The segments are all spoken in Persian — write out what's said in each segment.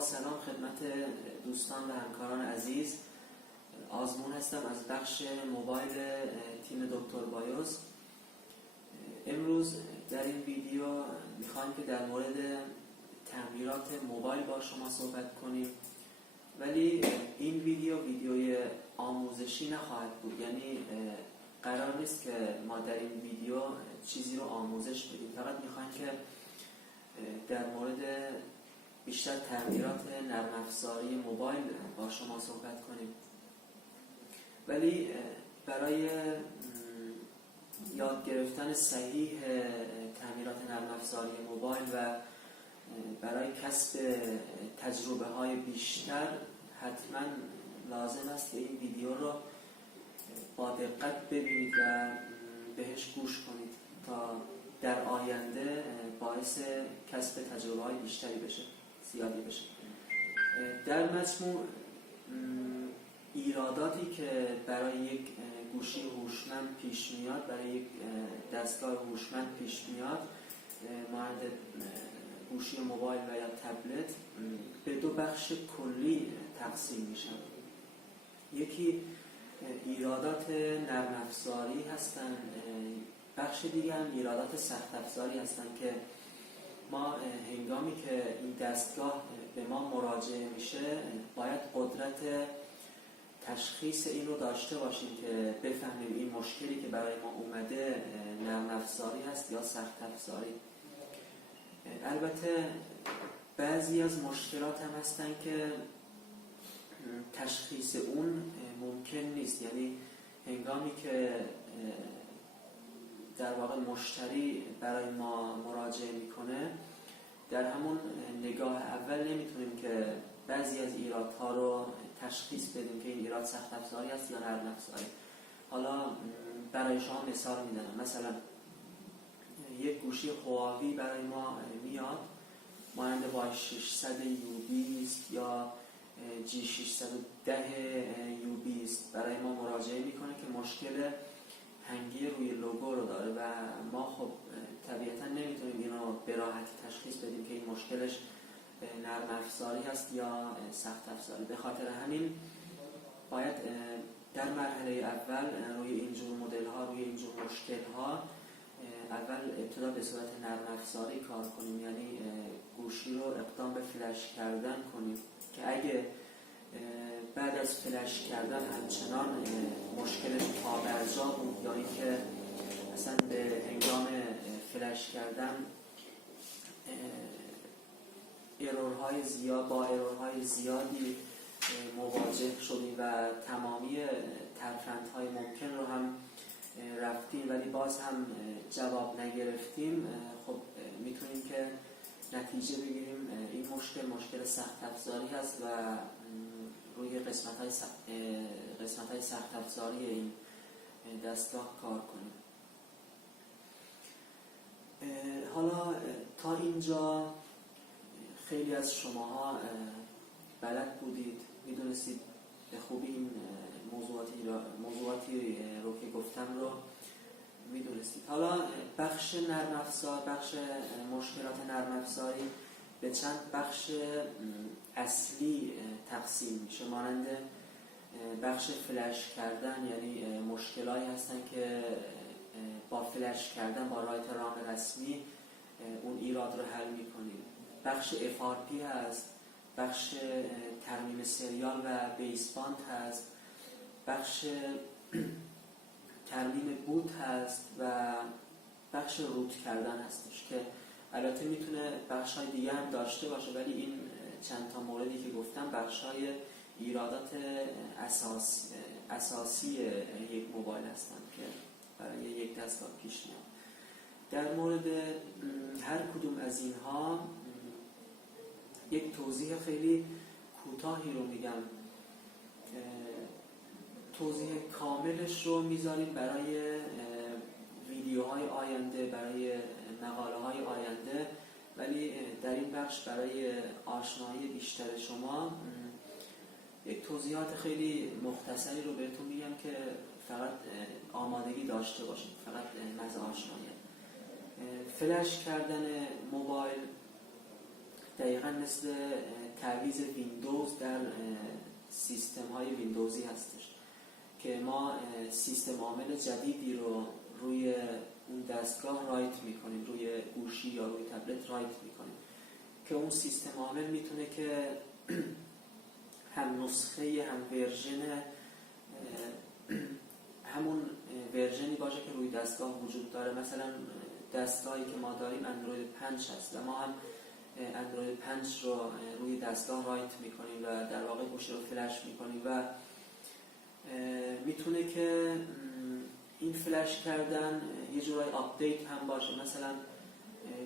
با سلام خدمت دوستان و همکاران عزیز. آزمون هستم از بخش موبایل تیم دکتر بایوس. امروز در این ویدیو میخوایم که در مورد تعمیرات موبایل با شما صحبت کنیم، ولی این ویدیوی آموزشی نخواهد بود. یعنی قرار نیست که ما در این ویدیو چیزی رو آموزش بدیم، فقط میخوایم که در مورد بیشتر تعمیرات نرم افزاری موبایل با شما صحبت کنیم. ولی برای یاد گرفتن صحیح تعمیرات نرم افزاری موبایل و برای کسب تجربه های بیشتر حتما لازم است که این ویدیو رو با دقت ببینید و بهش گوش کنید تا در آینده باعث کسب تجربه های بیشتری بشه، زیادی بشه. در مجموع ایراداتی که برای یک گوشی هوشمند پیش میاد، برای یک دستگاه هوشمند پیش میاد، مانند گوشی موبایل و یا تبلت، به دو بخش کلی تقسیم میشن. یکی ایرادات نرم افزاری هستن، بخش دیگه هم ایرادات سخت افزاری هستن که ما هنگامی که این دستگاه به ما مراجعه میشه باید قدرت تشخیص این رو داشته باشیم که بفهمیم این مشکلی که برای ما اومده نرم افزاری هست یا سخت افزاری. البته بعضی از مشکلات هم هستن که تشخیص اون ممکن نیست. یعنی هنگامی که در واقع مشتری برای ما مراجعه میکنه، در همون نگاه اول نمیتونیم که بعضی از ایرادها رو تشخیص بدیم که این ایراد سخت افزاری است یا نرم افزاری. حالا برای شما مثال میزنم. مثلا یک گوشی هواوی برای ما میاد، مانند Y600 UB است یا G610 UB است، برای ما مراجعه میکنه که مشکل هنگی روی لوگو رو داره و ما خب طبیعتا نمیتونیم اینو به راحتی تشخیص بدیم که این مشکلش نرم افزاری هست یا سخت افزاری. به خاطر همین باید در مرحله اول روی اینجور مدل ها، روی اینجور مشکل ها اول ابتدا به صورت نرم افزاری کار کنیم. یعنی گوشی رو اقدام به فلش کردن کنیم که اگه بعد از فلش کردن همچنان مشکلش پابرجا بود یا اینکه اصلا به هنگام فلش کردن با ارورهای زیادی مواجه شدیم و تمامی ترفندهای ممکن رو هم رفتیم ولی باز هم جواب نگرفتیم، خب میتونیم که نتیجه بگیریم این مشکل سخت افزاری هست و روی قسمت‌های سخت افزاری این دستگاه کار کنیم. حالا تا اینجا خیلی از شماها بلد بودید، میدونستید به خوبی این موضوعاتی رو که گفتم رو میدونستید. حالا بخش نرم افزار، بخش مشکلات نرم افزاری به چند بخش اصلی تقسیم میشه. مانند بخش فلش کردن، یعنی مشکلاتی هستن که با فلش کردن با رایت رام رسمی اون ایراد رو حل میکنیم. بخش FRP هست، بخش ترمیم سریال و بیسباند هست، بخش ترمیم بوت هست و بخش روت کردن هستش که البته میتونه بخش‌های دیگه هم داشته باشه، ولی این چند تا موردی که گفتم بخش‌های ایرادات اساسی یک موبایل هستند که برای یک دستگاه پیش میاد. در مورد هر کدوم از اینها یک توضیح خیلی کوتاهی رو میگم. توضیح کاملش رو میذاریم برای ویدیوهای آینده، برای مقاله های آینده، ولی در این بخش برای آشنایی بیشتر شما یک توضیحات خیلی مختصری رو بهتون میگم که فقط آمادگی داشته باشید، فقط محض آشنایی. فلش کردن موبایل دقیقا مثل تعویض ویندوز در سیستم های ویندوزی هستش که ما سیستم عامل جدیدی رو روی اون دستگاه رایت میکنیم، روی گوشی یا روی تبلت رایت میکنیم که اون سیستم عامل میتونه که هم نسخه هم ورژن همون ورژنی باشه که روی دستگاه وجود داره. مثلا دستگاهی که ما داریم اندروید 5 هست و ما هم اندروید 5 رو روی دستگاه رایت میکنیم و در واقع گوشی رو فلش میکنیم و میتونه که این فلش کردن یه جورای آپدیت هم باشه. مثلا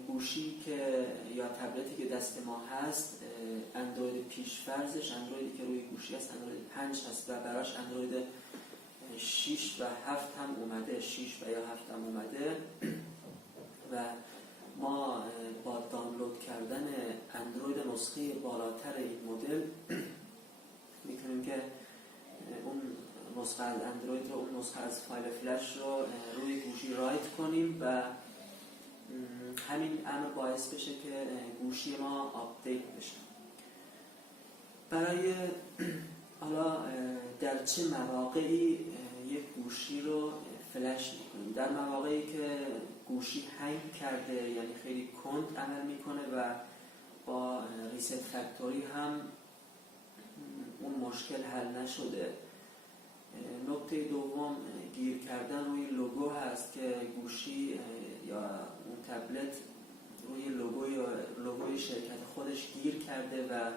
گوشی که یا تبلتی که دست ما هست اندروید پیشفرزش، اندرویدی که روی گوشی هست اندروید 5 هست و براش اندروید 6 و 7 هم اومده، 6 و یا 7 هم اومده و ما با دانلود کردن اندروید نسخه بالاتر این مدل میتونیم که اون نسخه از اندروید رو، اون نسخه از فایل فلش رو روی گوشی رایت کنیم و همین امر باعث بشه که گوشی ما آپدیت بشه. برای حالا در چه مواقعی یک گوشی رو فلش میکنیم؟ در مواقعی که گوشی هنگ کرده، یعنی خیلی کند عمل میکنه و با ریست فکتوری هم اون مشکل حل نشده. نکته دوم گیر کردن روی لوگو هست که گوشی یا اون تبلت روی لوگوی شرکت خودش گیر کرده و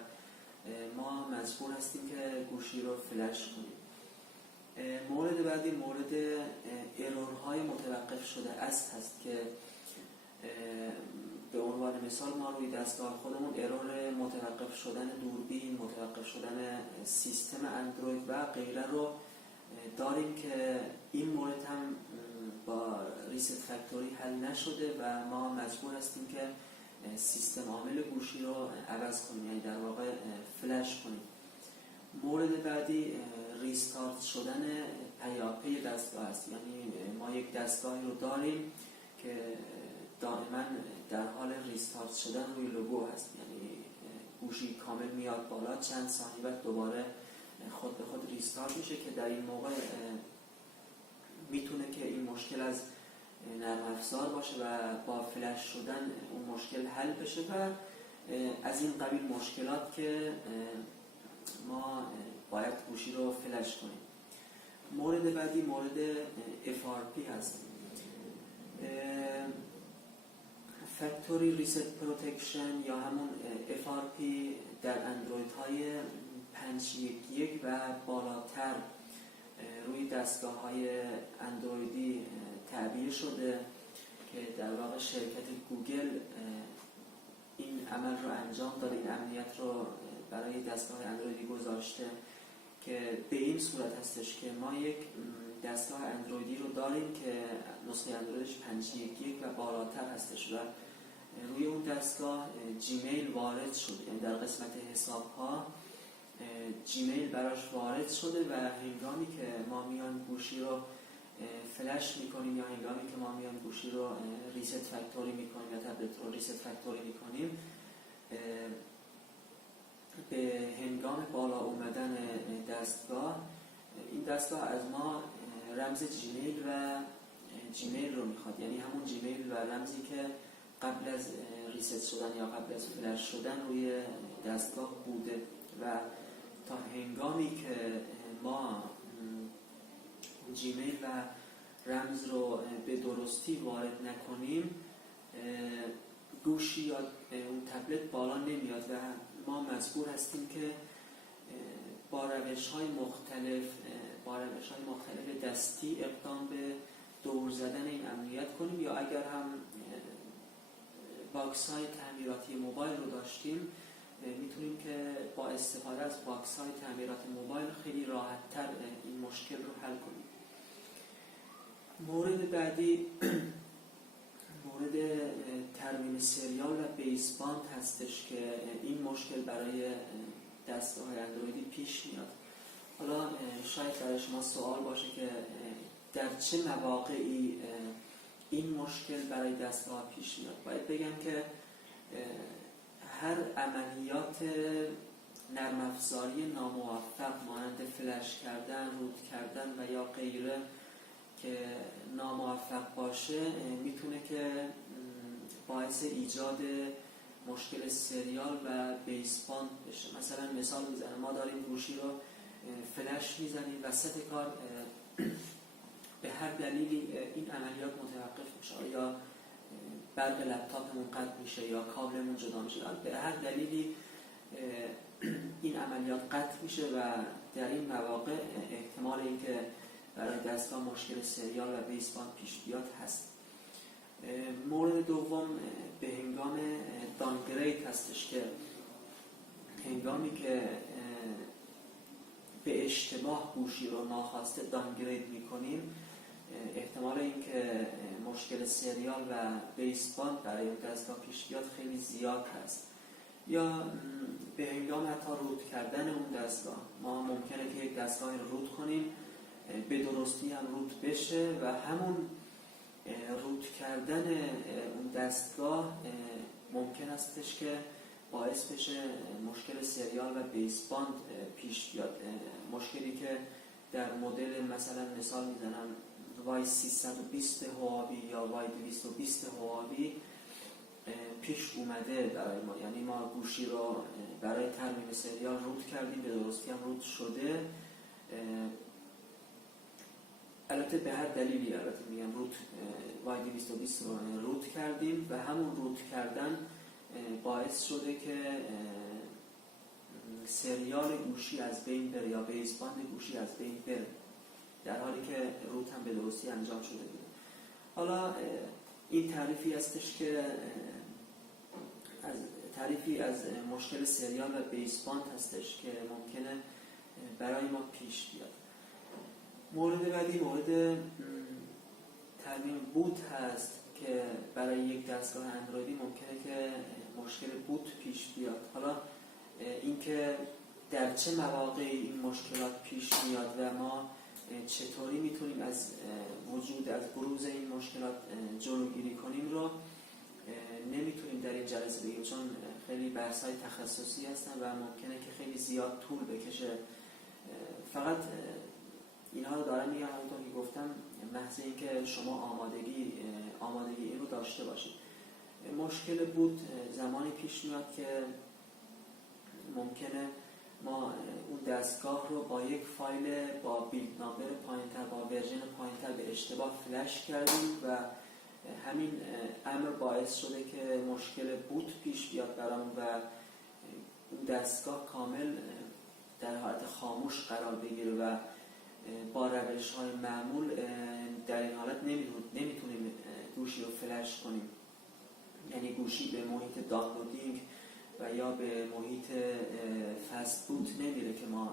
ما مجبور هستیم که گوشی رو فلش کنیم. مورد بعدی مورد ارورهای متوقف شده است هست که به عنوان مثال ما روی دستگاه خودمون ارور متوقف شدن دوربین، متوقف شدن سیستم اندروید و غیره رو داریم که این مورد هم با ریست فکتوری حل نشده و ما مجبور هستیم که سیستم عامل گوشی رو عوض کنیم، یعنی در واقع فلش کنیم. مورد بعدی ریستارت شدن پیاپی دستگاه است، یعنی ما یک دستگاهی رو داریم که دائما در حال ریستارت شدن روی لوگو هست، یعنی گوشی کامل میاد بالا، چند ثانیه بعد دوباره خود به خود ریستارت میشه که در این موقع میتونه که این مشکل از نرم افزار باشه و با فلش شدن اون مشکل حل بشه و از این قبیل مشکلات که ما باید گوشی رو فلش کنیم. مورد بعدی مورد FRP هست، فکتوری ریست پروتکشن یا همون FRP در اندروید های 5.1.1 و بالاتر روی دستگاه های اندرویدی تعبیه شده که در واقع شرکت گوگل این عمل رو انجام داده، این امنیت رو برای دستگاه اندرویدی گذاشته که به این صورت هستش که ما یک دستگاه اندرویدی رو داریم که نسخه اندرویدش 5.1.1 و بالاتر هستش و روی اون دستگاه جیمیل وارد شده، یعنی در قسمت حساب ها جیمیل براش وارد شده و هنگامی که ما میان گوشی رو فلش میکنیم یا هنگامی که ما میان گوشی رو ریست فکتوری میکنیم یا تبلت رو ریست فکتوری میکنیم، به هنگام بالا اومدن دستگاه این دستگاه از ما رمز جیمیل رو میخواد، یعنی همون جیمیل و رمزی که قبل از ریست شدن یا قبل از فلش شدن روی دستگاه بوده و تا هنگامی که ما جیمیل و رمز رو به درستی وارد نکنیم گوشی یا اون تبلت بالا نمیاد و ما مجبور هستیم که با روش‌های مختلف دستی اقدام به دور زدن این امنیت کنیم یا اگر هم باکس های تعمیراتی موبایل رو داشتیم میتونیم که با استفاده از باکس های تعمیرات موبایل خیلی راحت تر این مشکل رو حل کنیم. مورد بعدی مورد ترمیم سریال و بیسباند هستش که این مشکل برای دستگاه اندرویدی پیش میاد. حالا شاید برای شما سوال باشه که در چه مواقعی این مشکل برای دستگاه پیش میاد. باید بگم که هر عملیات نرم افزاری ناموفق مانند فلش کردن، روت کردن و یا غیره که ناموفق باشه میتونه که باعث ایجاد مشکل سریال و بیسباند بشه. مثلا مثال میزنم، ما داریم گوشی رو فلش میزنیم، وسط کار به هر دلیلی این عملیات متوقف میشه، یا برق لپتاپمون قطع میشه یا کابلمون جدا میشه، به هر دلیلی این عملیات قطع میشه و در این مواقع احتمال اینکه برای دستگاه مشکل سریال و بیسباند پیش بیاد هست. مورد دوم به هنگام دانگرید هستش که هنگامی که به اشتباه گوشی رو ناخواسته دانگرید میکنیم، احتمال اینکه مشکل سریال و بیسباند برای دستگاه پیش بیاد خیلی زیاد هست. یا به هنگام حتی روت کردن اون دستگاه، ما ممکنه که یک دستگاه رو روت کنیم، به درستی هم روت بشه و همون روت کردن اون دستگاه ممکن استش که باعث بشه مشکل سریال و بیسباند پیش بیاد. مشکلی که در مدل مثلا مثال میزنم وای 320 هواوی یا وای 220 هواوی پیش اومده برای ما. یعنی ما گوشی رو برای ترمیم سریال روت کردیم، به درستی هم روت شده، البته به هر دلیلی، البته میگم روت وای 220 رو روت کردیم و همون روت کردن باعث شده که سریال گوشی از بین بره یا بیسباند گوشی از بین بره، در حالی که روت هم به درستی انجام شده بوده. حالا این تعریفی هستش که تعریفی از مشکل سریال و بیسباند هستش که ممکنه برای ما پیش بیاد. مورد بعدی مورد ترمیم بوت هست که برای یک دستگاه اندرویدی ممکنه که مشکل بوت پیش بیاد. حالا اینکه در چه مواقعی این مشکلات پیش میاد و ما چطوری میتونیم از بروز این مشکلات جلوگیری کنیم رو نمیتونیم در این جلسه بگیم، چون خیلی بحث‌های تخصصی هستن و ممکنه که خیلی زیاد طول بکشه. فقط اینها رو دارم میگم همونطور که گفتم، محض اینکه شما آمادگی این رو داشته باشید. مشکل بوت زمانی پیش میاد که ممکنه ما اون دستگاه رو با یک فایل با بیلد نامبر پایینتر، با ورژن پایینتر به اشتباه فلش کردیم و همین امر باعث شده که مشکل بوت پیش بیاد برامون و اون دستگاه کامل در حالت خاموش قرار بگیره و با روش‌های معمول در این حالت نمیتونیم گوشی رو فلش کنیم. یعنی گوشی به محیط دانلودینگ و یا به محیط فست بوت نمیره که ما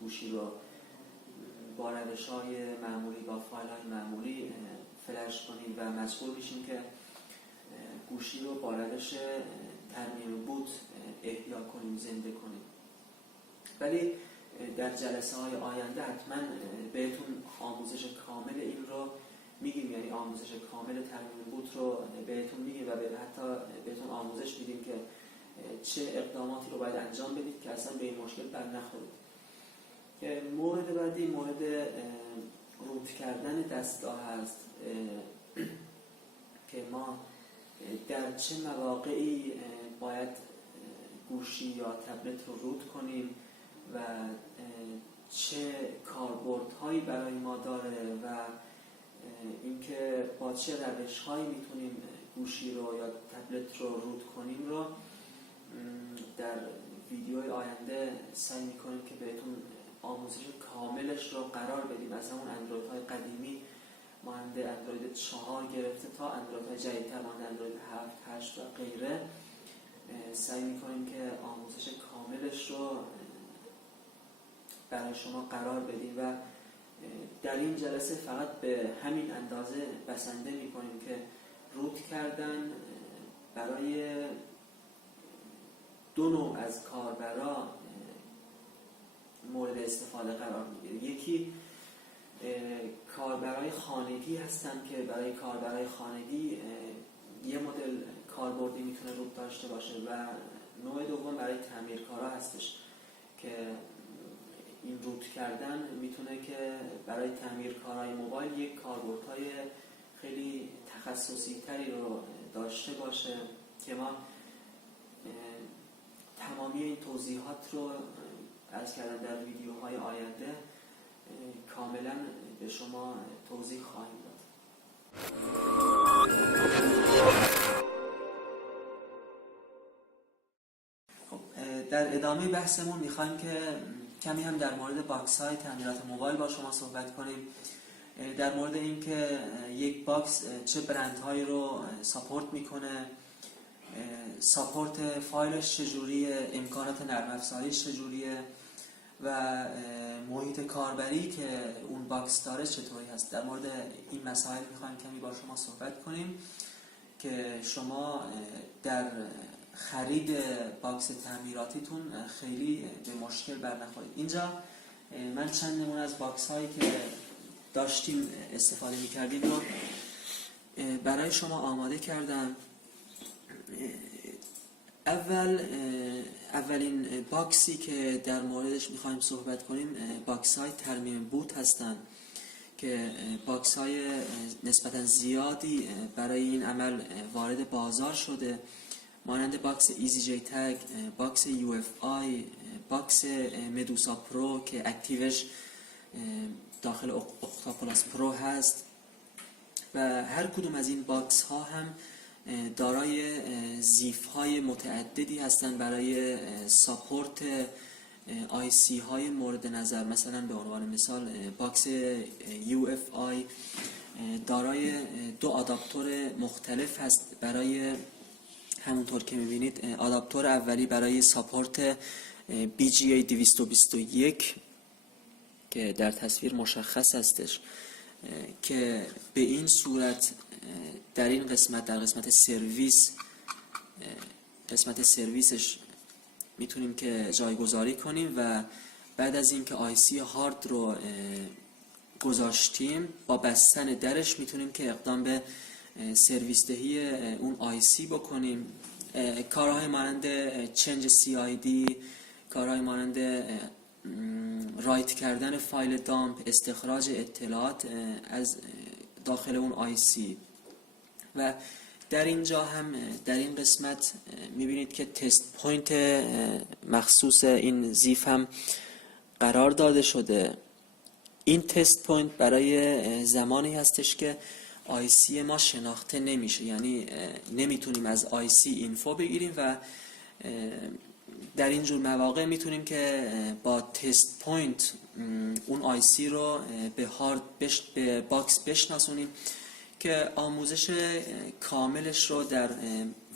گوشی رو با روش‌های معمولی، با فایل‌های معمولی فلش کنیم و مجبور میشیم که گوشی رو با روش ترمیم بوت احیا کنیم، زنده کنیم. ولی در جلسه های آینده حتما بهتون آموزش کامل این رو میگیم، یعنی آموزش کامل ترمیم بوت رو بهتون میگیم و حتی بهتون آموزش میدیم که چه اقداماتی رو باید انجام بدید که اصلا به این مشکل بر نخورید. مورد بعدی مورد روت کردن دستگاه هست که ما در چه مواقعی باید گوشی یا تبلت رو روت کنیم و چه کاربردهایی برای ما داره و اینکه با چه روش‌هایی میتونیم گوشی رو یا تبلت رو روت کنیم رو در ویدیوهای آینده سعی میکنیم که بهتون آموزش کاملش رو قرار بدیم، از همون اندرویدهای قدیمی مانند اندروید 4 گرفته تا اندرویدهای جدیدتر مانند اندروید 7، 8 و غیره. سعی میکنیم که آموزش کاملش رو برای شما قرار بدیم و در این جلسه فقط به همین اندازه بسنده میکنیم که روت کردن برای دو نوع از کاربرا مورد استفاده قرار میگیره. یکی کاربرای خانگی هستن که برای کاربرای خانگی یه مدل کاربردی میتونه روت داشته باشه و نوع دوم برای تعمیرکارا هستش که این روت کردن میتونه که برای تعمیرکارای موبایل یک کاربردهای خیلی تخصصی تری رو داشته باشه که ما تمامی این توضیحات رو عرض کردم در ویدیوهای آینده کاملا به شما توضیح خواهیم داد. خب در ادامه بحثمون میخوایم که کمی هم در مورد باکس های تعمیرات موبایل با شما صحبت کنیم، در مورد اینکه یک باکس چه برندهایی رو ساپورت میکنه، ساپورت فایلش چجوریه، امکانات نرم افزاریش چجوریه و محیط کاربری که اون باکس داره چطوری هست. در مورد این مسائل میخوایم کمی با شما صحبت کنیم که شما در خرید باکس تعمیراتیتون خیلی به مشکل برنخورید. اینجا من چند نمونه از باکس هایی که داشتیم استفاده میکردیم رو برای شما آماده کردم. اولین باکسی که در موردش میخوایم صحبت کنیم باکس های ترمیم بوت هستن که باکس های نسبتا زیادی برای این عمل وارد بازار شده، مانند باکس ایزی جی تگ، باکس یو اف آی، باکس مدوسا پرو که اکتیوش داخل اکتاپلاس پرو هست و هر کدوم از این باکس ها هم دارای زیف های متعددی هستند برای ساپورت آی سی های مورد نظر. مثلا به عنوان مثال باکس یو اف آی دارای 2 آداپتور مختلف هست برای همونطور که میبینید آداپتور اولی برای ساپورت BGA 221 که در تصویر مشخص هستش که به این صورت در این قسمت، در قسمت سرویسش میتونیم که جایگذاری کنیم و بعد از اینکه آیسی هارد رو گذاشتیم با بستن درش میتونیم که اقدام به سرویس دهی اون آیسی بکنیم. کارهای مانند چنج CID، کارهای مانند رایت کردن فایل دامپ، استخراج اطلاعات از داخل اون آیسی. و در اینجا هم در این قسمت میبینید که تست پوینت مخصوص این زیف هم قرار داده شده. این تست پوینت برای زمانی هستش که آیسی ما شناخته نمیشه، یعنی نمیتونیم از آیسی اینفو بگیریم و در این جور مواقع میتونیم که با تست پوینت اون آیسی رو به باکس بشناسونیم که آموزش کاملش رو در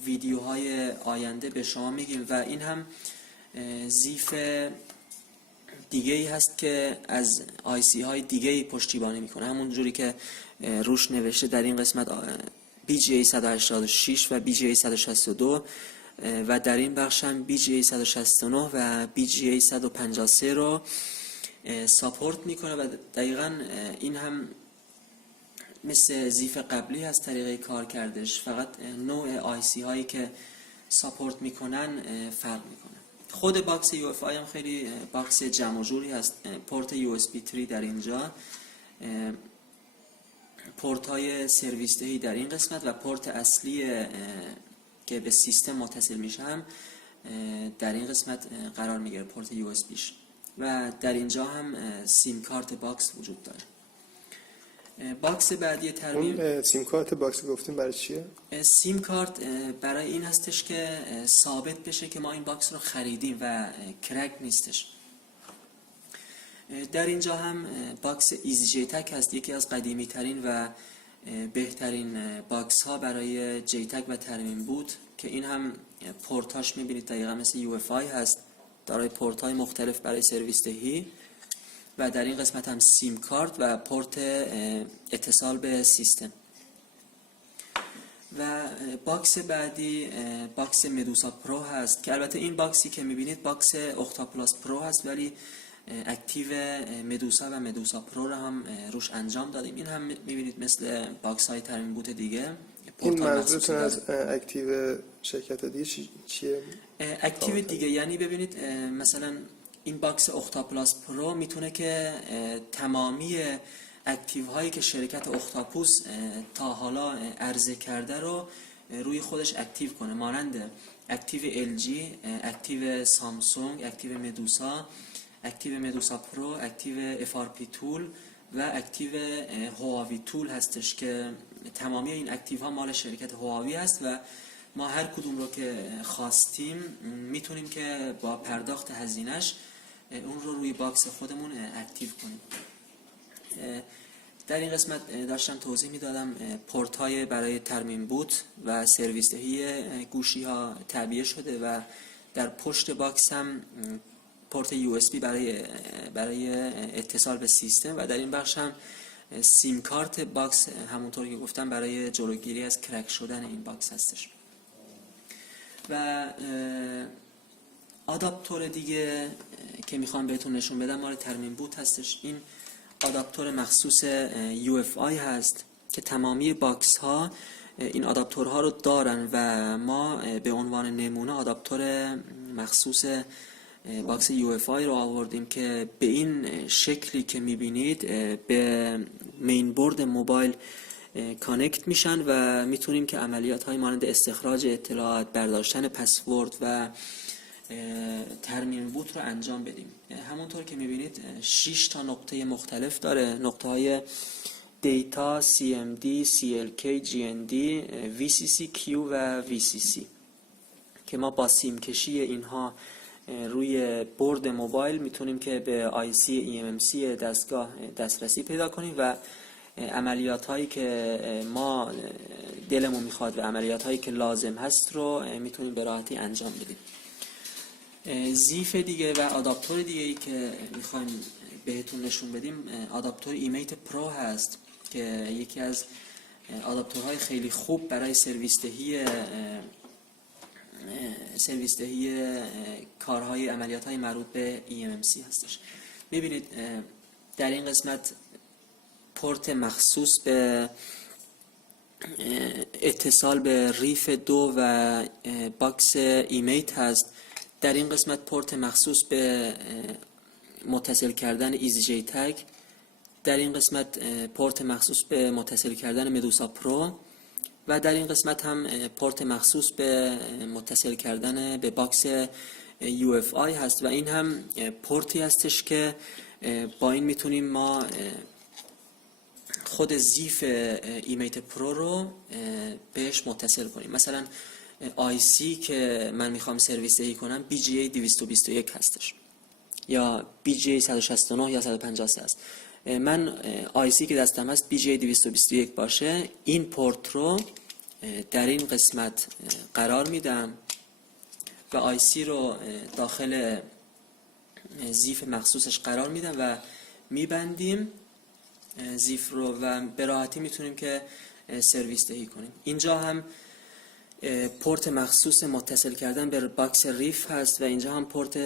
ویدیوهای آینده به شما میگیم. و این هم زیف دیگه ای هست که از آیسی های دیگه ای پشتیبانی میکنه، همون جوری که روش نوشته در این قسمت BGA 186 و BGA 162 و در این بخش هم BGA 169 و BGA 153 رو ساپورت میکنه و دقیقاً این هم مثل زیف قبلی هست طریقه کار کردش، فقط نوع آیسی هایی که ساپورت میکنن فرق میکنه. خود باکس یو اف آی هم خیلی باکس جمع و جوری هست. پورت USB 3 در اینجا، پورت های سرویس دهی در این قسمت و پورت اصلی که به سیستم متصل میشه هم در این قسمت قرار میگیره، پورت USB ش. و در اینجا هم سیم کارت باکس وجود داره. باکس بعدی ترمیم، اون سیم کارت باکس گفتیم برای چیه؟ سیم کارت برای این هستش که ثابت بشه که ما این باکس رو خریدیم و کرک نیستش. در اینجا هم باکس ایزی جی تک هست، یکی از قدیمی ترین و بهترین باکس ها برای جی تک و ترمیم بوت که این هم پورتاش میبینید دقیقا مثل یو اف آی هست، دارای پورت های مختلف برای سرویس دهی و در این قسمت هم سیم کارت و پورت اتصال به سیستم. و باکس بعدی باکس مدوسا پرو هست که البته این باکسی که میبینید باکس اکتاپلاس پرو هست ولی اکتیو مدوسا و مدوسا پرو رو هم روش انجام دادیم. این هم میبینید مثل باکس های ترمیم بوت دیگه این منظورتون از اکتیو شرکت دیگه چیه؟ اکتیو دیگه یعنی ببینید مثلا این باکس اختاپلاس پرو میتونه که تمامی اکتیو هایی که شرکت اختاپوس تا حالا عرضه کرده رو روی خودش اکتیو کنه، مانند اکتیو LG، اکتیو سامسونگ، اکتیو مدوسا پرو، اکتیو FRP تول و اکتیو هواوی تول هستش که تمامی این اکتیو ها مال شرکت هواوی هست و ما هر کدوم رو که خواستیم میتونیم که با پرداخت هزینهش اون رو روی باکس خودمون اکتیو کنیم. در این قسمت داشتم توضیح میدادم پورت های برای ترمیم بوت و سرویس دهی گوشی ها تعبیه شده و در پشت باکس هم پورت USB برای اتصال به سیستم و در این بخش هم سیم کارت باکس همونطور که گفتم برای جلوگیری از کرک شدن این باکس هستش. و آداپتور دیگه که میخوام بهتون نشون بدم مال ترمیم بوت هستش. این آداپتور مخصوص UFI هست که تمامی باکس ها این آداپتورها رو دارن و ما به عنوان نمونه آداپتور مخصوص باکس UFI رو آوردیم که به این شکلی که میبینید به مین بورد موبایل کانکت میشن و میتونیم که عملیات های مانند استخراج اطلاعات، برداشتن پسورد و ترمیم بوت رو انجام بدیم. همونطور که میبینید 6 تا نقطه مختلف داره، نقطه های دیتا، CMD، CLK، GND، VCC، Q و VCC که ما با سیم کشی اینها روی برد موبایل میتونیم که به IC EMMC دستگاه دسترسی پیدا کنیم و عملیات هایی که ما دلمون میخواد و عملیات هایی که لازم هست رو میتونیم به راحتی انجام بدیم. زیف دیگه و آداپتور دیگه ای که میخوایم بهتون نشون بدیم آداپتور ایمیت پرو هست که یکی از آداپتورهای خیلی خوب برای سرویس دهی کارهای عملیات های مربوط به EMMC هستش. میبینید در این قسمت پورت مخصوص به اتصال به ریف 2 و باکس ایمیت هست. در این قسمت پورت مخصوص به متصل کردن ایزی جی تگ. در این قسمت پورت مخصوص به متصل کردن مدوسا پرو و در این قسمت هم پورت مخصوص به متصل کردن به باکس UFI هست و این هم پورتی هستش که با این میتونیم ما خود زیف ایمیت پرو رو بهش متصل کنیم. مثلا IC که من میخوام سرویس دهی کنم BGA 221 هستش یا BGA 169 یا 153 هست. من IC که دستم هست BGA 221 باشه، این پورت رو در این قسمت قرار میدم و IC رو داخل زیف مخصوصش قرار میدم و میبندیم زیف رو و به راحتی میتونیم که سرویس دهی کنیم. اینجا هم پورت مخصوص متصل کردن به باکس ریف هست و اینجا هم پورت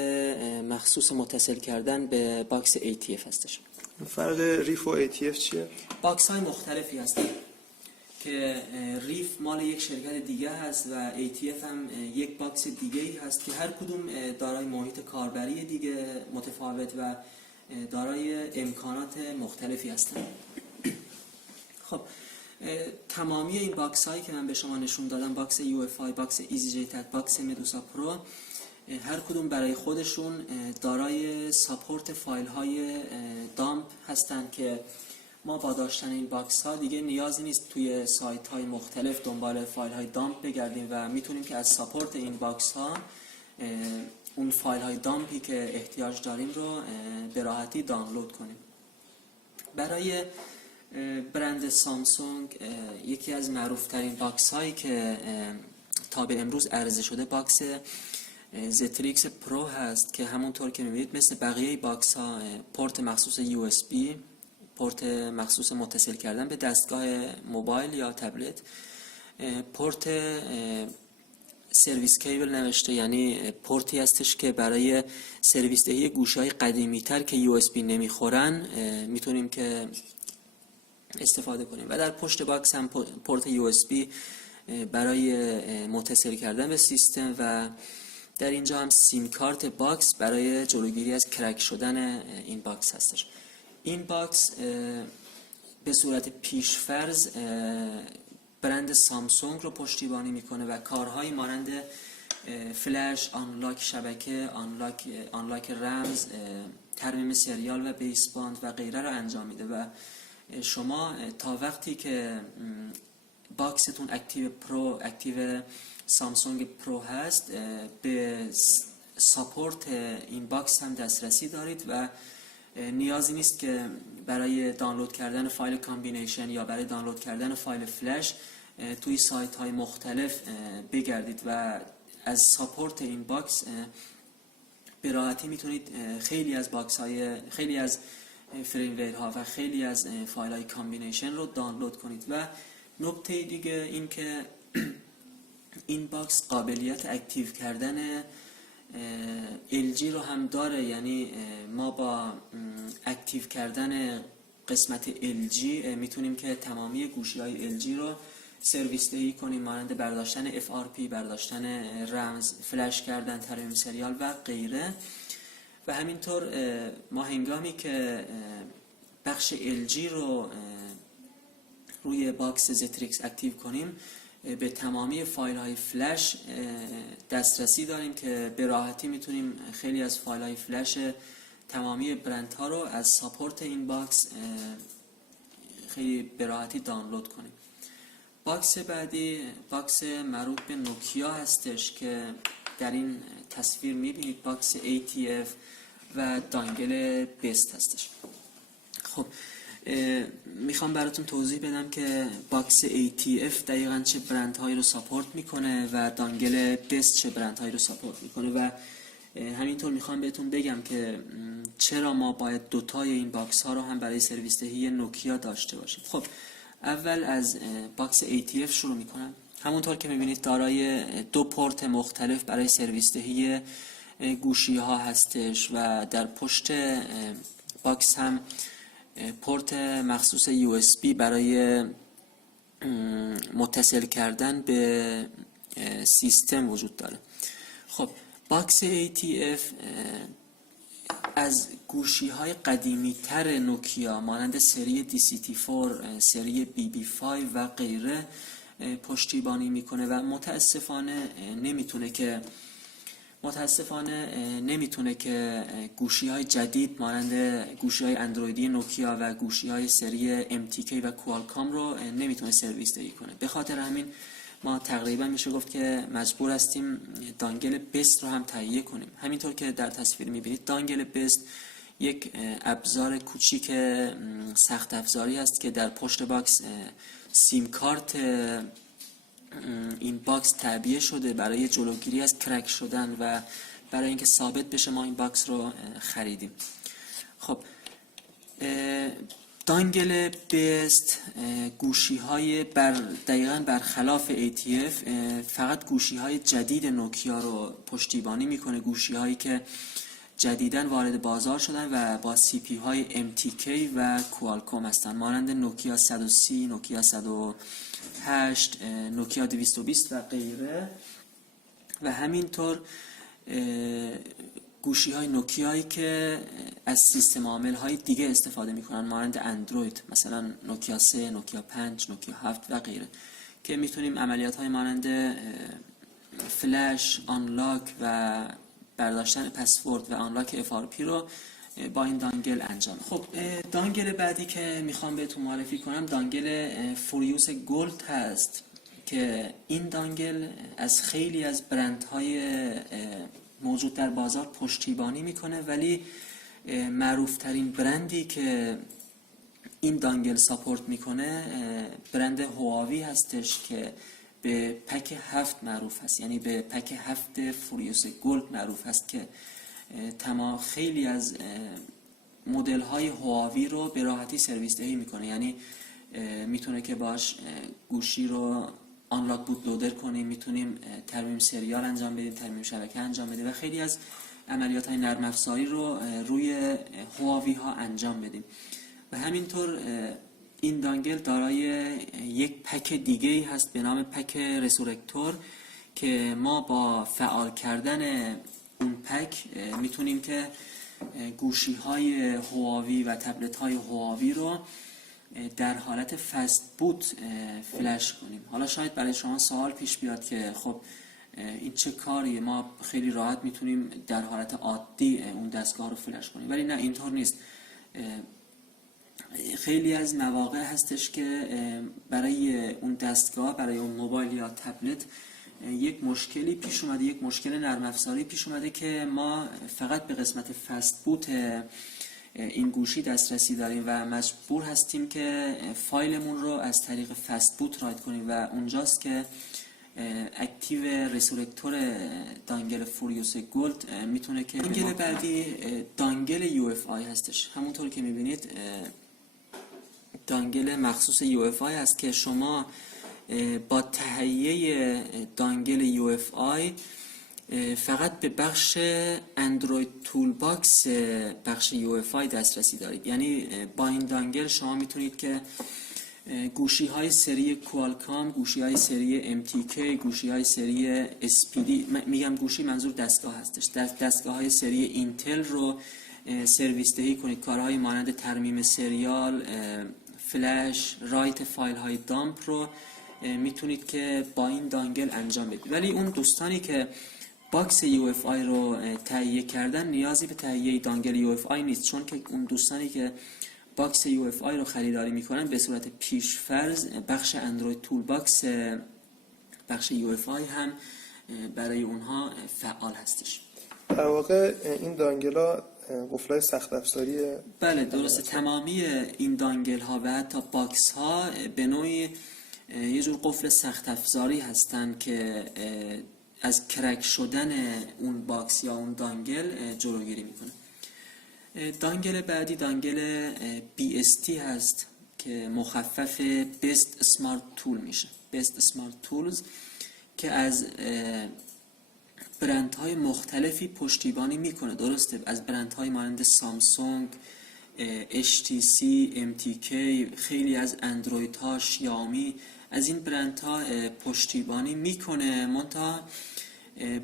مخصوص متصل کردن به باکس ATF هستش. فرق ریف و ATF چیه؟ باکس های مختلفی هستن که ریف مال یک شرکت دیگه هست و ATF هم یک باکس دیگه هست که هر کدوم دارای محیط کاربری دیگه متفاوت و دارای امکانات مختلفی هستن. خب تمامی این باکس هایی که من به شما نشون دادم، باکس UFI، باکس ایزی جی تک، باکس مدوسا پرو، هر کدوم برای خودشون دارای ساپورت فایل های دامپ هستن که ما با داشتن این باکس ها دیگه نیازی نیست توی سایت های مختلف دنبال فایل های دامپ بگردیم و میتونیم که از ساپورت این باکس ها اون فایل های دامپی که احتیاج داریم رو به راحتی دانلود کنیم. برای برند سامسونگ یکی از معروف ترین باکس هایی که تا به امروز عرضه شده باکس زتریکس پرو هست که همونطور که میبینید مثل بقیه باکس ها پورت مخصوص USB، پورت مخصوص متصل کردن به دستگاه موبایل یا تبلت، پورت سرویس کیبل نوشته، یعنی پورتی هستش که برای سرویس دهی گوشهای قدیمی تر که USB نمیخورن میتونیم که استفاده کنیم. و در پشت باکس هم پورت USB برای متصل کردن به سیستم و در اینجا هم سیم کارت باکس برای جلوگیری از کرک شدن این باکس هستش. این باکس به صورت پیشفرض برند سامسونگ رو پشتیبانی میکنه و کارهایی مانند فلش، آنلاک شبکه، آنلاک رمز، ترمیم سریال و بیسباند و غیره رو انجام میده و شما تا وقتی که باکستون اکتیو سامسونگ پرو هست به ساپورت این باکس هم دسترسی دارید و نیازی نیست که برای دانلود کردن فایل کامبینیشن یا برای دانلود کردن فایل فلش توی سایت های مختلف بگردید و از ساپورت این باکس به راحتی میتونید خیلی از فریم‌ویر ها و خیلی از فایل های کامبینیشن رو دانلود کنید. و نکته دیگه این که این باکس قابلیت اکتیو کردن LG رو هم داره، یعنی ما با اکتیو کردن قسمت LG میتونیم که تمامی گوشی‌های LG رو سرویس دهی کنیم، مانند برداشتن FRP، برداشتن رمز، فلش کردن، ترمیم سریال و غیره. و همینطور ما هنگامی که بخش LG رو روی باکس زتریکس اکتیو کنیم به تمامی فایل های فلش دسترسی داریم که به راحتی میتونیم خیلی از فایل های فلش تمامی برند ها رو از ساپورت این باکس خیلی به راحتی دانلود کنیم. باکس بعدی باکس مربوط به نوکیا هستش که در این تصویر میبینید باکس ATF و دانگل بست هستش. خب میخوام براتون توضیح بدم که باکس ATF دقیقاً چه برندهایی رو ساپورت میکنه و دانگل بست چه برندهایی رو ساپورت میکنه و همینطور میخوام بهتون بگم که چرا ما باید دوتای این باکس ها رو هم برای سرویس دهی نوکیا داشته باشیم. خب اول از باکس ATF شروع میکنم. همونطور که میبینید دارای دو پورت مختلف برای سرویس دهی گوشی ها هستش و در پشت باکس هم پورت مخصوص USB برای متصل کردن به سیستم وجود داره. خب باکس ATF از گوشی های قدیمی تر نوکیا مانند سری DCT4، سری BB5 و غیره پشتیبانی میکنه و متاسفانه نمیتونه که گوشی های جدید مانند گوشی های اندرویدی نوکیا و گوشی های سری MTK و کوالکام رو نمیتونه سرویس دهی کنه. به خاطر همین ما تقریبا میشه گفت که مجبور هستیم دانگل بست رو هم تهیه کنیم. همینطور که در تصویر میبینید دانگل بست یک ابزار کوچیک سخت افزاری است که در پشت باکس سیم کارت این باکس تعبیه شده برای جلوگیری از کرک شدن و برای اینکه ثابت بشه ما این باکس رو خریدیم. خب دانگل بست گوشی های دقیقاً برخلاف ATF فقط گوشی های جدید نوکیا رو پشتیبانی میکنه، گوشی هایی که جدیداً وارد بازار شدن و با CPU های MTK و کوالکوم هستن، مانند نوکیا 130، نوکیا 108، نوکیا 220 و غیره. و همینطور گوشی های نوکیایی که از سیستم عامل های دیگه استفاده میکنن مانند اندروید، مثلا نوکیا 3، نوکیا 5، نوکیا 7 و غیره، که میتونیم عملیات های مانند فلش، آنلاک و برداشتن پسورد و آنلاک FRP رو با این دانگل انجام. خب دانگل بعدی که میخوام بهتون معرفی کنم دانگل فوریوس گولد هست که این دانگل از خیلی از برندهای موجود در بازار پشتیبانی میکنه، ولی معروف ترین برندی که این دانگل ساپورت میکنه برند هواوی هستش که به پک 7 معروف هست، یعنی به پک 7 فوریوس گولد معروف هست که خیلی از مدل های هواوی رو به راحتی سرویس دهی میکنه. یعنی میتونه که باش گوشی رو آنلاک بوت لودر کنیم، میتونیم ترمیم سریال انجام بدیم، ترمیم شبکه انجام بدیم و خیلی از عملیات های نرم افزاری رو روی هواوی ها انجام بدیم. و همینطور این دانگل دارای یک پک دیگه هست به نام پک رسورکتور که ما با فعال کردن اون پک میتونیم که گوشی های هواوی و تبلت های هواوی رو در حالت فست بوت فلش کنیم. حالا شاید برای شما سوال پیش بیاد که خب این چه کاریه، ما خیلی راحت میتونیم در حالت عادی اون دستگاه رو فلش کنیم، ولی نه اینطور نیست. خیلی از مواقع هستش که برای اون دستگاه، برای اون موبایل یا تبلت یک مشکلی پیش اومده، یک مشکل نرم افزاری پیش اومده که ما فقط به قسمت فست بوت این گوشی دسترسی داریم و مجبور هستیم که فایلمون رو از طریق فست بوت رایت کنیم و اونجاست که اکتیو رسورکتور دانگل فوریوس گولد میتونه که دانگل بعدی دانگل یو اف آی هستش. همونطور که میبینید دانگل مخصوص یو اف آی هست که شما با تهیه دانگل یو اف آی فقط به بخش اندروید تول باکس بخش یو اف آی دسترسی دارید. یعنی با این دانگل شما میتونید که گوشی های سری کوالکام، گوشی های سری MTK، گوشی های سری SPD، میگم گوشی منظور دستگاه هستش، دستگاه های سری اینتل رو سرویس دهی کنید. کارهای مانند ترمیم سریال، فلش، رایت فایل های دامپ رو میتونید که با این دانگل انجام بدید. ولی اون دوستانی که باکس یو اف آی رو تهیه کردن نیازی به تهیه دانگل یو اف آی نیست، چون که اون دوستانی که باکس یو اف آی رو خریداری میکنن به صورت پیشفرض بخش اندروید تول باکس بخش یو اف آی هم برای اونها فعال هستش. در واقع این دانگل ها قفلای سخت افزاری؟ بله درسته، تمامی این دانگل ها و حتی باکس ها به نوعی یه جور قفل سخت افزاری هستن که از کرک شدن اون باکس یا اون دانگل جلوگیری میکنه. دانگل بعدی دانگل BST هست که مخفف Best Smart Tool میشه. Best Smart Tools که از برندهای مختلفی پشتیبانی میکنه. درسته، از برندهای مانند سامسونگ، HTC، MTK، خیلی از اندروید ها، شیائومی، از این برندها پشتیبانی میکنه. منتها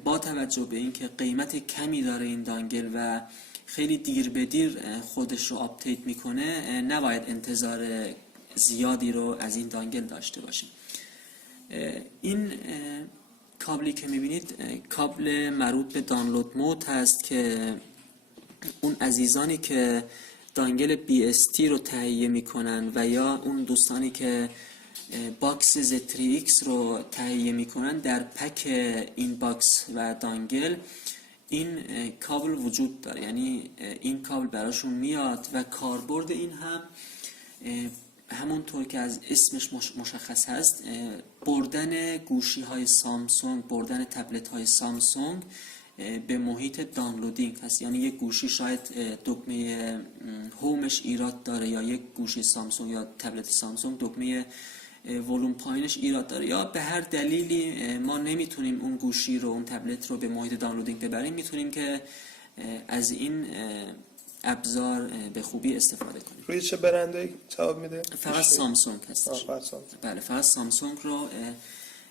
با توجه به اینکه قیمت کمی داره این دانگل و خیلی دیر به دیر خودش رو آپدیت میکنه، نباید انتظار زیادی رو از این دانگل داشته باشیم. این کابلی که میبینید کابل مربوط به دانلود مود هست که اون عزیزانی که دانگل BST رو تهیه میکنن و یا اون دوستانی که باکس Z3X رو تهیه میکنن، در پک این باکس و دانگل این کابل وجود داره. یعنی این کابل براشون میاد و کاربرد این هم همونطور که از اسمش مشخص هست، بردن گوشی های سامسونگ، بردن تبلت های سامسونگ به محیط دانلودینگ هست. یعنی یک گوشی شاید دکمه هومش ایراد داره یا یک گوشی سامسونگ یا تبلت سامسونگ دکمه ولوم پایینش ایراد داره یا به هر دلیلی ما نمیتونیم اون گوشی رو، اون تبلت رو به محیط دانلودینگ ببریم، میتونیم که از این ابزار به خوبی استفاده کنیم. روی چه برندی جواب میده؟ فقط سامسونگ هستش. بله فقط سامسونگ رو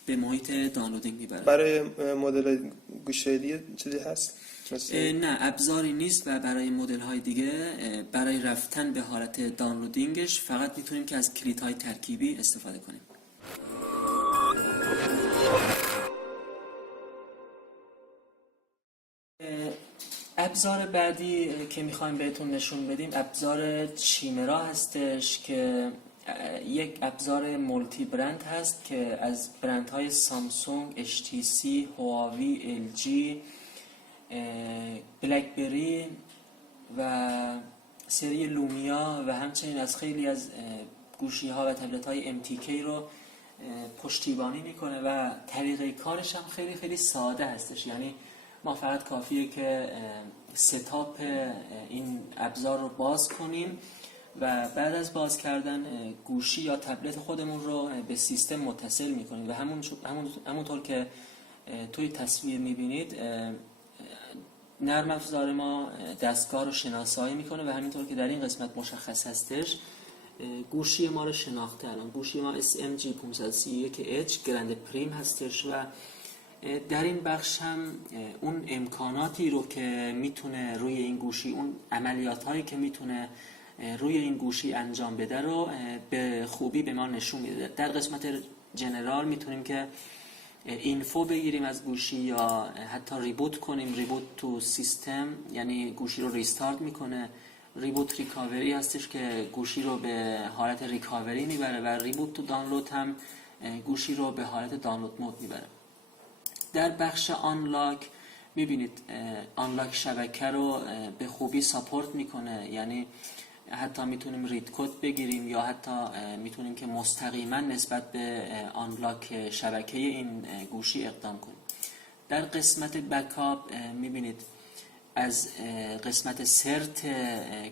به محیط دانلودینگ میبره. برای مدل گوشی دیگه چیزی هست؟ نه ابزاری نیست و برای مدل های دیگه برای رفتن به حالت دانلودینگش فقط میتونیم که از کلیدهای ترکیبی استفاده کنیم. ابزار بعدی که میخوایم بهتون نشون بدیم ابزار چیمرا هستش که یک ابزار مولتی برند هست که از برندهای سامسونگ، HTC، هواوی، LG، بلکبری و سری لومیا و همچنین از خیلی از گوشی ها و تبلت های MTK رو پشتیبانی میکنه و طریقه کارش هم خیلی خیلی ساده هستش. یعنی ما فقط کافیه که ستاپ این ابزار رو باز کنیم و بعد از باز کردن گوشی یا تبلت خودمون رو به سیستم متصل میکنیم و همونطور که توی تصویر میبینید نرم افزار ما دستگاه رو شناسایی میکنه و همینطور که در این قسمت مشخص هستش گوشی ما رو شناخته. الان گوشی ما SMG 531H گرند پریم هستش و در این بخش هم اون امکاناتی رو که میتونه روی این گوشی، اون عملیات هایی که میتونه روی این گوشی انجام بده رو به خوبی به ما نشون میده. در قسمت جنرال میتونیم که اینفو بگیریم از گوشی یا حتی ریبوت کنیم. ریبوت تو سیستم یعنی گوشی رو ریستارت میکنه. ریبوت ریکاوری هستش که گوشی رو به حالت ریکاوری میبره و ریبوت تو دانلود هم گوشی رو به حالت دانلود مود میبره. در بخش آنلاک میبینید آنلاک شبکه رو به خوبی ساپورت میکنه، یعنی حتی میتونیم رید کد بگیریم یا حتی میتونیم که مستقیما نسبت به آنلاک شبکه این گوشی اقدام کنیم. در قسمت بکاپ میبینید از قسمت سرت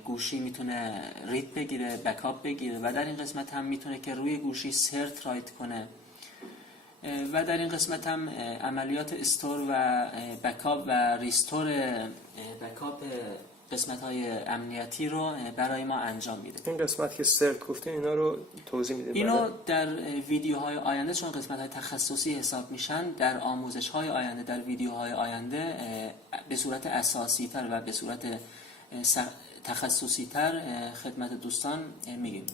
گوشی میتونه رید بگیره، بکاپ بگیره و در این قسمت هم میتونه که روی گوشی سرت رایت کنه و در این قسمت هم عملیات استور و بکاپ و ریستور بکاپ قسمت های امنیتی رو برای ما انجام میده. این قسمت که سرت گفتین اینا رو توضیح میدیم؟ اینو در ویدیوهای آینده، چون قسمت های تخصصی حساب میشن، در آموزش های آینده، در ویدیوهای آینده به صورت اساسی تر و به صورت تخصصی تر خدمت دوستان میگیم.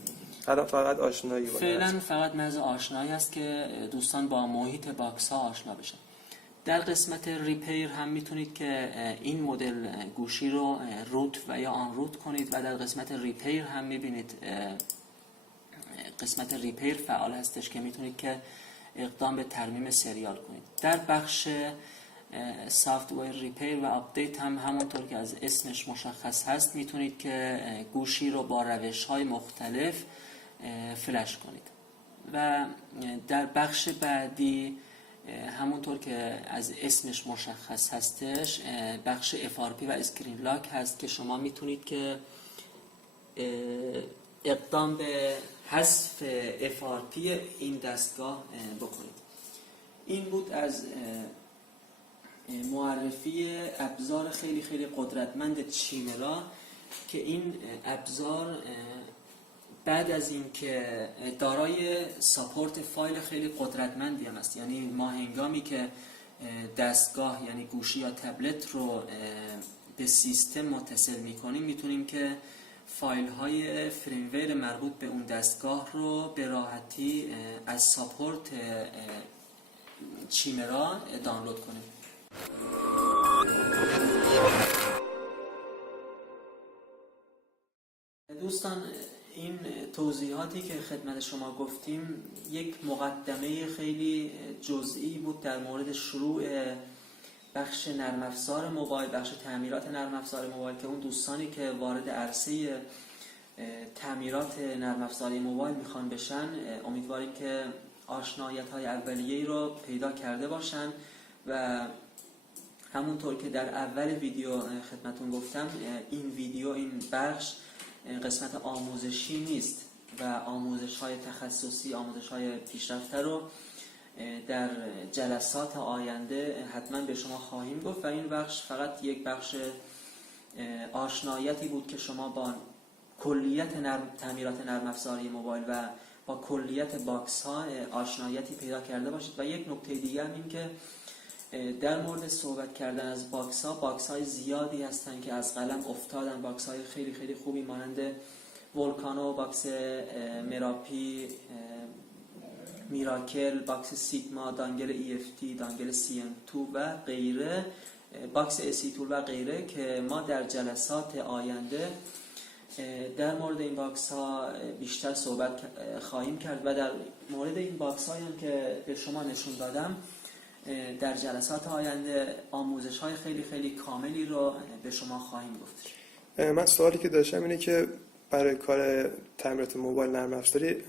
الان فقط آشنایی فعلا فقط محض آشنایی است که دوستان با محیط باکس ها آشنا بشن. در قسمت ریپیر هم میتونید که این مدل گوشی رو روت و یا آن روت کنید و در قسمت ریپیر هم میبینید قسمت ریپیر فعال هستش که میتونید که اقدام به ترمیم سریال کنید. در بخش سافت‌ویر ریپیر و آپدیت هم همونطور که از اسمش مشخص هست میتونید که گوشی رو با روش‌های مختلف فلش کنید. و در بخش بعدی همونطور که از اسمش مشخص هستش بخش FRP و اسکرین لاک هست که شما میتونید که اقدام به حذف FRP این دستگاه بکنید. این بود از معرفی ابزار خیلی خیلی قدرتمند چیمرا که این ابزار بعد از این که دارای ساپورت فایل خیلی قدرتمندی هم است، یعنی ما هنگامی که دستگاه یعنی گوشی یا تبلت رو به سیستم متصل میکنیم میتونیم که فایل های فریم‌ویر مربوط به اون دستگاه رو به راحتی از ساپورت چیمرا دانلود کنیم. دوستان، این توضیحاتی که خدمت شما گفتیم یک مقدمه خیلی جزئی بود در مورد شروع بخش نرم افزار موبایل، بخش تعمیرات نرم افزار موبایل، که اون دوستانی که وارد عرصه تعمیرات نرم افزار موبایل میخوان بشن امیدواریم که آشنایی‌های اولیه‌ای رو پیدا کرده باشن و همونطور که در اول ویدیو خدمتون گفتم این بخش قسمت آموزشی نیست و آموزش‌های تخصصی، آموزش‌های پیشرفته رو در جلسات آینده حتما به شما خواهیم گفت و این بخش فقط یک بخش آشناییتی بود که شما با کلیت تعمیرات نرم افزاری موبایل و با کلیت باکس ها آشناییتی پیدا کرده باشید. و یک نکته دیگه هم این که در مورد صحبت کردن از باکس های زیادی هستن که از قلم افتادن، باکس های خیلی خیلی خوبی مانند ولکانو، باکس مراپی، میراکل، باکس سیگما، دانگل EFT، دانگل CM2 و غیره، باکس SE Tool و غیره که ما در جلسات آینده در مورد این باکس ها بیشتر صحبت خواهیم کرد و در مورد این باکس هایی هم که به شما نشون دادم در جلسات آینده آموزش های خیلی خیلی کاملی رو به شما خواهیم گفت. من سوالی که داشتم اینه که برای کار تعمیرات موبایل نرم افزاری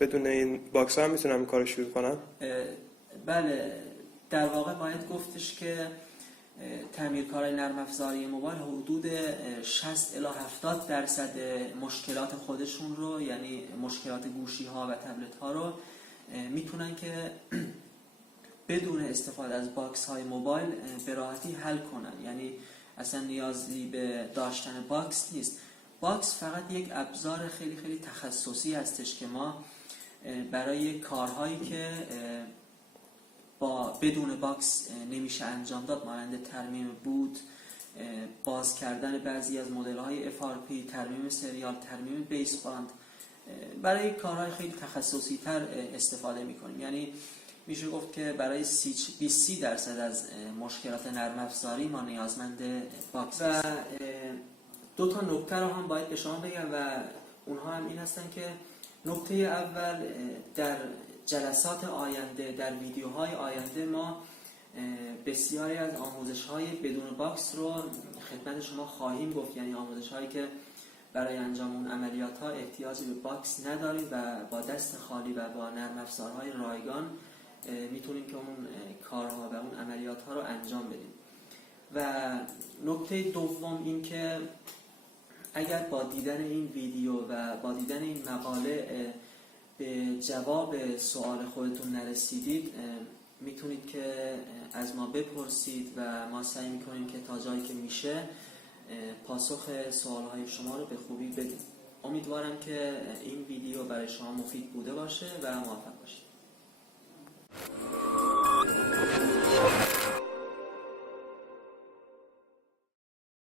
بدون این باکس ها هم میتونم این کارو شروع کنم؟ بله، در واقع باید گفتش که تعمیرکارای نرم افزاری موبایل حدود 60 الی 70% مشکلات خودشون رو، یعنی مشکلات گوشی ها و تبلت ها رو میتونن که بدون استفاده از باکس های موبایل به راحتی حل کنن. یعنی اصلا نیازی به داشتن باکس نیست. باکس فقط یک ابزار خیلی خیلی تخصصی هستش که ما برای کارهایی که بدون باکس نمیشه انجام داد، مانند ترمیم بود، باز کردن بعضی از مدل‌های FRP، ترمیم سریال، ترمیم بیس باند، برای کارهای خیلی تخصصی تر استفاده میکنیم. یعنی میشه گفت که برای 20-30% از مشکلات نرم افزاری ما نیازمند باکس و دو تا نکته رو هم باید به شما بگم و اونها هم این هستن که نکته اول، در جلسات آینده، در ویدیوهای آینده ما بسیاری از آموزش‌های بدون باکس رو خدمت شما خواهیم گفت، یعنی آموزش‌هایی که برای انجام اون عملیات‌ها احتیاجی به باکس نداریم و با دست خالی و با نرم افزارهای رایگان میتونیم که اون کارها و اون عملیات‌ها رو انجام بدیم. و نکته دوم این که اگر با دیدن این ویدیو و با دیدن این مقاله به جواب سوال خودتون نرسیدید، میتونید که از ما بپرسید و ما سعی میکنیم که تا جایی که میشه پاسخ سوالهای شما رو به خوبی بدیم. امیدوارم که این ویدیو برای شما مفید بوده باشه و موفق باشید.